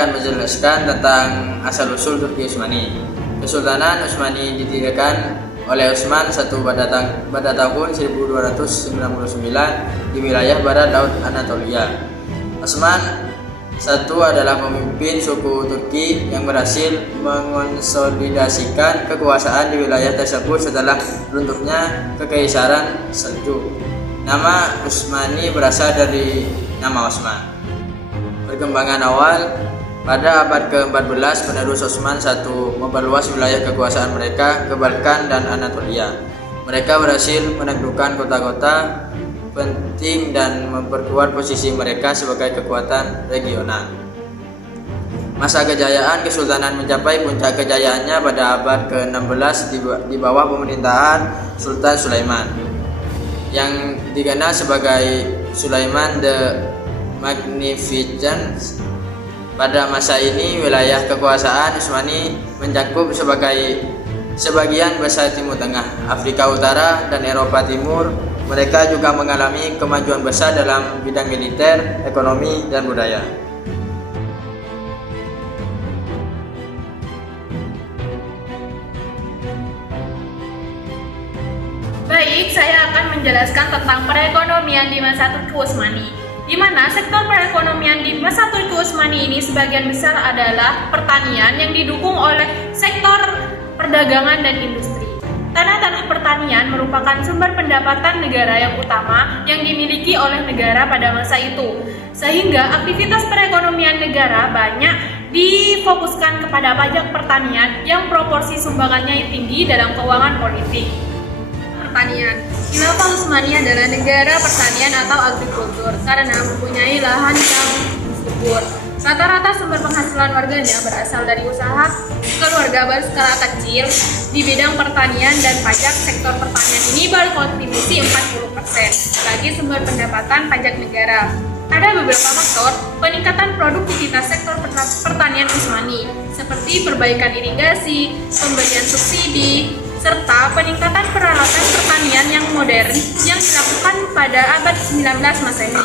akan menjelaskan tentang asal-usul Turki Utsmani. Kesultanan Utsmani didirikan oleh Utsman I pada tahun 1299 di wilayah barat laut Anatolia. Utsman I adalah pemimpin suku Turki yang berhasil mengonsolidasikan kekuasaan di wilayah tersebut setelah runtuhnya Kekaisaran Seljuk. Nama Utsmani berasal dari nama Osman. Perkembangan awal, pada abad ke-14 penerus Utsman I memperluas wilayah kekuasaan mereka ke Balkan dan Anatolia. Mereka berhasil menaklukkan kota-kota penting dan memperkuat posisi mereka sebagai kekuatan regional. Masa kejayaan kesultanan mencapai puncak kejayaannya pada abad ke-16 di bawah pemerintahan Sultan Sulaiman, yang dikenal sebagai Sulaiman the Magnificent. Pada masa ini wilayah kekuasaan Utsmani mencakup sebagian besar Timur Tengah, Afrika Utara, dan Eropa Timur. Mereka juga mengalami kemajuan besar dalam bidang militer, ekonomi, dan budaya. Baik, saya akan menjelaskan tentang perekonomian di masa Turki Utsmani, di mana sektor perekonomian di masa Turki Utsmani ini sebagian besar adalah pertanian yang didukung oleh sektor perdagangan dan industri. Tanah-tanah pertanian merupakan sumber pendapatan negara yang utama yang dimiliki oleh negara pada masa itu, sehingga aktivitas perekonomian negara banyak difokuskan kepada pajak pertanian yang proporsi sumbangannya tinggi dalam keuangan politik. Pertanian. Khilafah Utsmani adalah negara pertanian atau agrikultur karena mempunyai lahan yang subur. Rata-rata sumber penghasilan warganya berasal dari usaha keluarga berskala kecil di bidang pertanian, dan pajak sektor pertanian ini berkontribusi 40% bagi sumber pendapatan pajak negara. Ada beberapa faktor peningkatan produktivitas sektor pertanian Utsmani, seperti perbaikan irigasi, pemberian subsidi, serta peningkatan peralatan pertanian yang modern yang dilakukan pada abad 19 Masehi.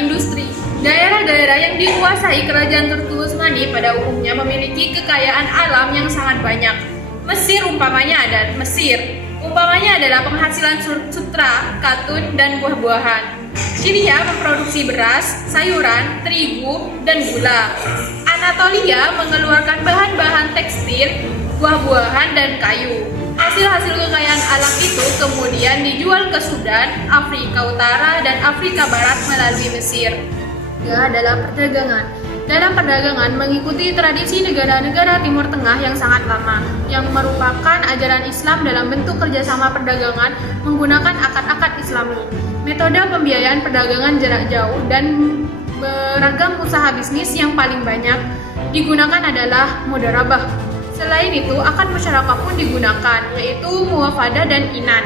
Industri. Daerah-daerah yang dikuasai kerajaan Turki Utsmani pada umumnya memiliki kekayaan alam yang sangat banyak. Mesir umpamanya adalah penghasilan sutra, katun, dan buah-buahan. Syria memproduksi beras, sayuran, terigu, dan gula. Anatolia mengeluarkan bahan-bahan tekstil, buah-buahan, dan kayu. Hasil-hasil kekayaan alam itu kemudian dijual ke Sudan, Afrika Utara, dan Afrika Barat melalui Mesir. Adalah perdagangan. Dalam perdagangan mengikuti tradisi negara-negara Timur Tengah yang sangat lama, yang merupakan ajaran Islam dalam bentuk kerjasama perdagangan menggunakan akad-akad Islami. Metode pembiayaan perdagangan jarak jauh dan beragam usaha bisnis yang paling banyak digunakan adalah mudharabah. Selain itu, akad musyarakah pun digunakan, yaitu muwafadah dan inan.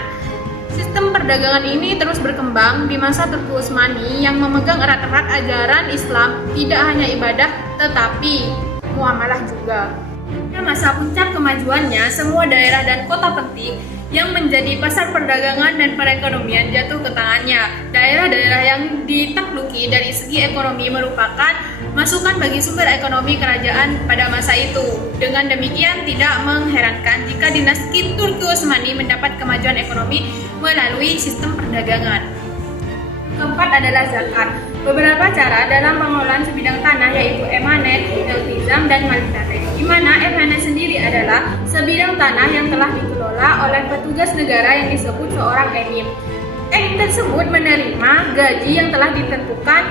Sistem perdagangan ini terus berkembang di masa Turki Utsmani yang memegang erat-erat ajaran Islam, tidak hanya ibadah, tetapi muamalah juga. Pada masa puncak kemajuannya, semua daerah dan kota penting yang menjadi pasar perdagangan dan perekonomian jatuh ke tangannya. Daerah-daerah yang ditakluki dari segi ekonomi merupakan masukan bagi sumber ekonomi kerajaan pada masa itu. Dengan demikian, tidak mengherankan jika dinasti Turki Utsmani mendapat kemajuan ekonomi melalui sistem perdagangan. Keempat adalah zakat. Beberapa cara dalam pengelolaan sebidang tanah yaitu emanet, iltizam, dan malikate. Di mana emanet sendiri adalah sebidang tanah yang telah dikelola oleh petugas negara yang disebut seorang emir. Emir tersebut menerima gaji yang telah ditentukan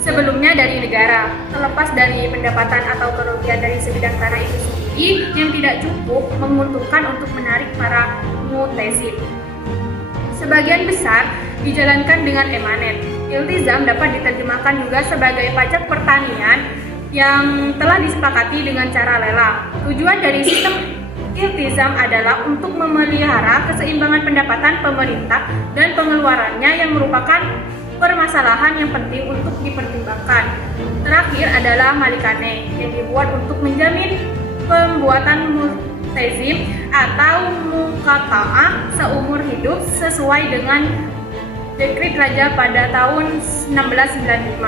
sebelumnya dari negara, terlepas dari pendapatan atau kerugian dari sebidang tanah itu sendiri yang tidak cukup menguntungkan untuk menarik para mutezim. Sebagian besar dijalankan dengan emanet. Iltizam dapat diterjemahkan juga sebagai pajak pertanian yang telah disepakati dengan cara lelang. Tujuan dari sistem iltizam adalah untuk memelihara keseimbangan pendapatan pemerintah dan pengeluarannya yang merupakan permasalahan yang penting untuk dipertimbangkan. Terakhir adalah malikane yang dibuat untuk menjamin pembuatan multazim atau mukata'ah seumur hidup sesuai dengan dekret raja pada tahun 1695.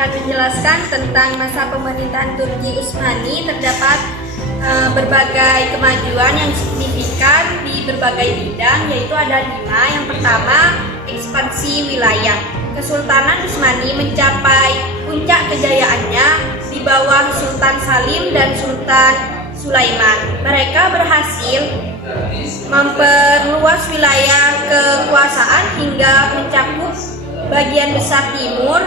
akan menjelaskan tentang masa pemerintahan Turki Utsmani. Terdapat berbagai kemajuan yang signifikan di berbagai bidang, yaitu ada 5. Yang pertama, ekspansi wilayah. Kesultanan Utsmani mencapai puncak kejayaannya di bawah Sultan Salim dan Sultan Sulaiman. Mereka berhasil memperluas wilayah kekuasaan hingga mencakup bagian besar timur,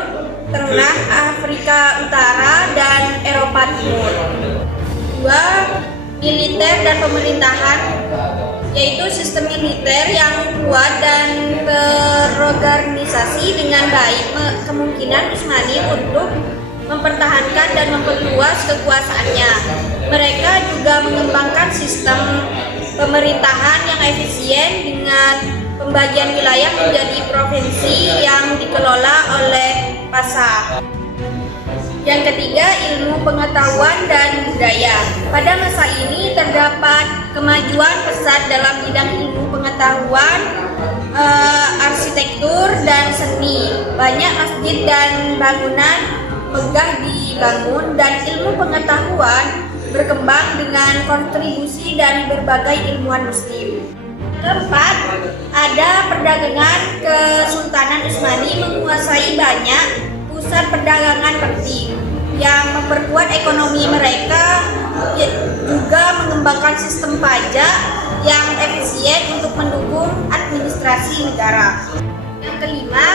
tengah, Afrika Utara, dan Eropa Timur. 2. Militer dan pemerintahan, yaitu sistem militer yang kuat dan terorganisasi dengan baik. Kemungkinan Utsmani untuk mempertahankan dan memperluas kekuasaannya. Mereka juga mengembangkan sistem pemerintahan yang efisien dengan pembagian wilayah menjadi provinsi yang dikelola oleh pasar. Yang ketiga, ilmu pengetahuan dan budaya. Pada masa ini terdapat kemajuan pesat dalam bidang ilmu pengetahuan, arsitektur, dan seni. Banyak masjid dan bangunan megah dibangun, dan ilmu pengetahuan berkembang dengan kontribusi dari berbagai ilmuwan muslim. Keempat, ada perdagangan. Kesultanan Utsmani menguasai banyak pusat perdagangan penting yang memperkuat ekonomi mereka, juga mengembangkan sistem pajak yang efisien untuk mendukung administrasi negara. Yang kelima,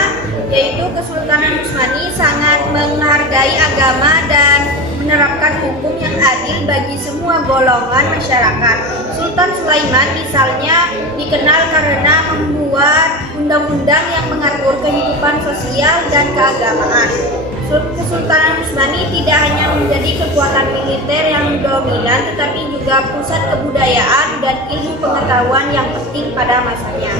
yaitu Kesultanan Utsmani sangat menghargai agama dan menerapkan hukum yang adil bagi semua golongan masyarakat. Sultan Sulaiman misalnya dikenal karena membuat undang-undang yang mengatur kehidupan sosial dan keagamaan. Kesultanan Utsmani tidak hanya menjadi kekuatan militer yang dominan, tetapi juga pusat kebudayaan dan ilmu pengetahuan yang penting pada masanya.